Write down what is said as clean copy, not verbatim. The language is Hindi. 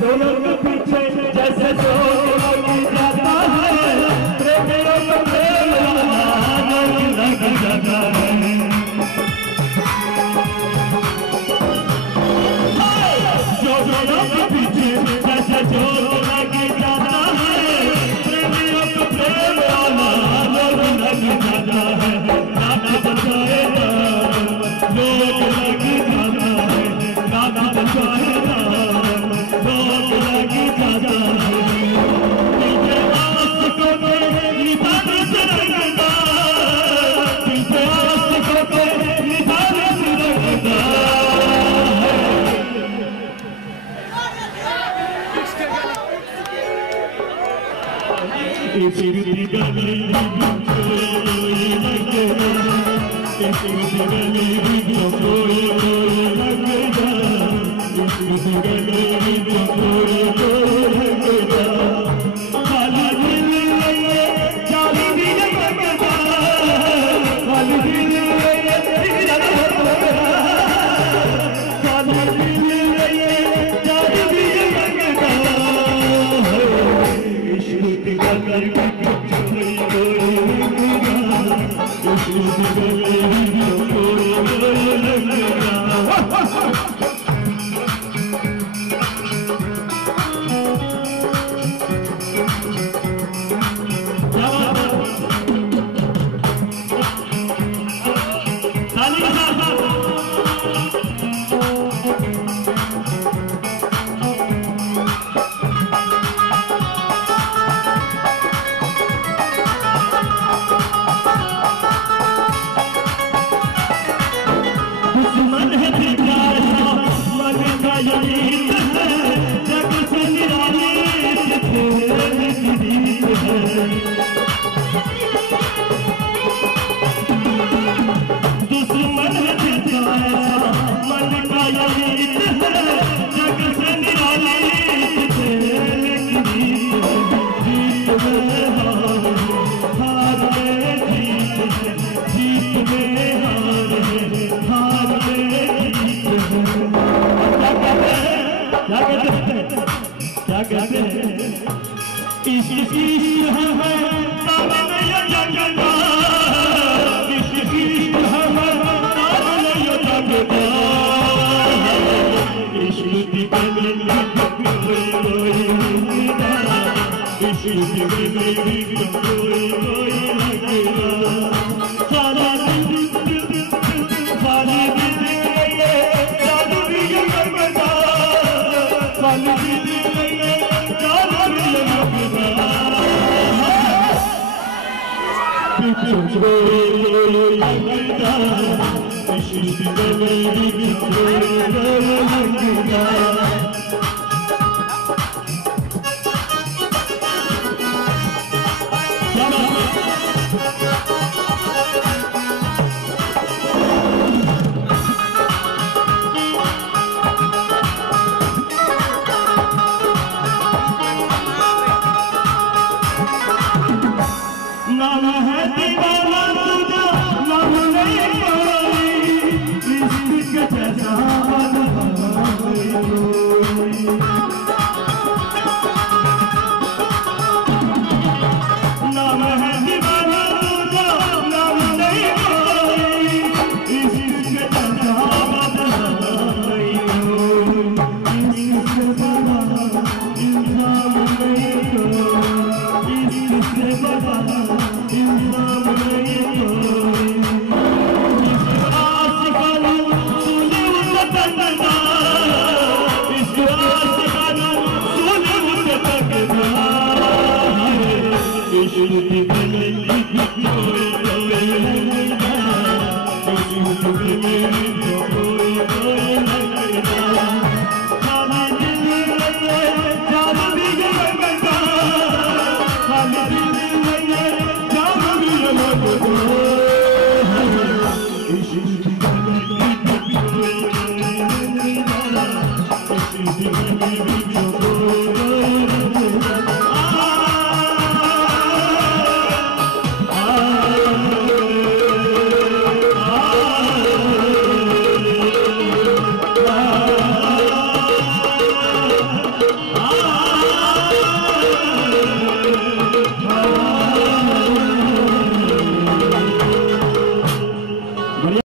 दोनों के पीछे जैसे जो लग जाता है, प्रेमियों को प्रेम लग जाता है। जो दोनों के पीछे जैसे जो लग जाता है, प्रेमियों को प्रेम लग जाता है। नाथ बचाएगा लोग लग जाता है, नाथ बचाएगा लोग लग जाता है। तुझे आशिकों को निशान से रखता, तुझे आशिकों को निशान से रखता है। इसी गली कोई लगेगा, इसी गली कोई लगेगा, इसी गली कोई लगेगा। खाली दिल लगे जाली भी लगेगा, खाली दिल लगे लगेगा, खाली दिल लगे जाली भी लगेगा। इश्क का करके कोई लगेगा, इश्क गली कोई लगेगा। दुश्मन है दिखाया मन का यकीन है, जग से निराली तेरे की रीत है। दुश्मन है दिखाया मन का यकीन है, जग से निराली तेरे की रीत है। जीत में हार में जीत है, जीत में हार है, हार में जीत है। क्या कहते हैं इश्क है सामने ये जगदा, इश्क है सामने ये जगदा। इश्क की गली कोई लगेगा, इश्क की गली कोई लगेगा। सारा दिन सारी दिन जादू भी लगेगा, सारी दिन जादू भी लगेगा। कोई लगेगा, इश्क की गली कोई लगेगा। नाम है दीवाना तुझा, नाम नहीं कोई, इश्क जैसा कोई। नाम है दीवाना तुझा, नाम नहीं कोई, इश्क जैसा कोई। है